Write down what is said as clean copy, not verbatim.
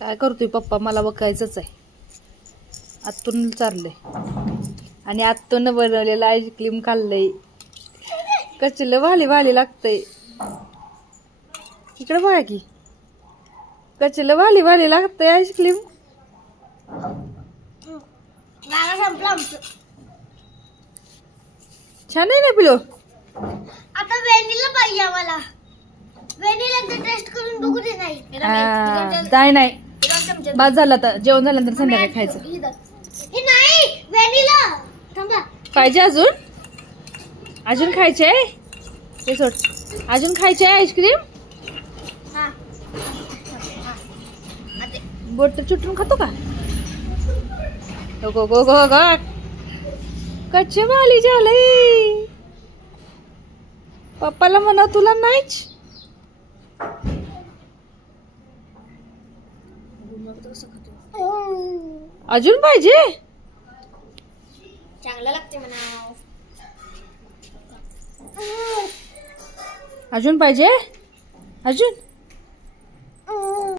काय करतोय पप्पा मला बघायचंच आहे. आतून चाललंय आणि आतून बनवलेलं आईस्क्रीम खाल्लंय. कचलं भाली भाली लागतंय. इकडे बघा की कचलं भाली भाली लागतंय आईस्क्रीम. छान आहे ना पिलो. आता व्हॅनिला पाहिजे आम्हाला. व्हॅनिला टेस्ट करून बघू दे. नाही नाही बाद झालं. आता जेवण झाल्यानंतर संध्याकाळी खायचं. हे नाही व्हॅनिला थांबा. पाहिजे अजून खायचे. ते सोड. अजून खायचे आईस्क्रीम. बोट चुटून खातो का. गो गो गो गो कच्चे भाली झालंय. पप्पाला म्हणा तुला नाहीच. अजून पाहिजे. चांगलं लागते म्हणा. अजून पाहिजे. अजून